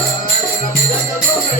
Ay, la vida es el profe.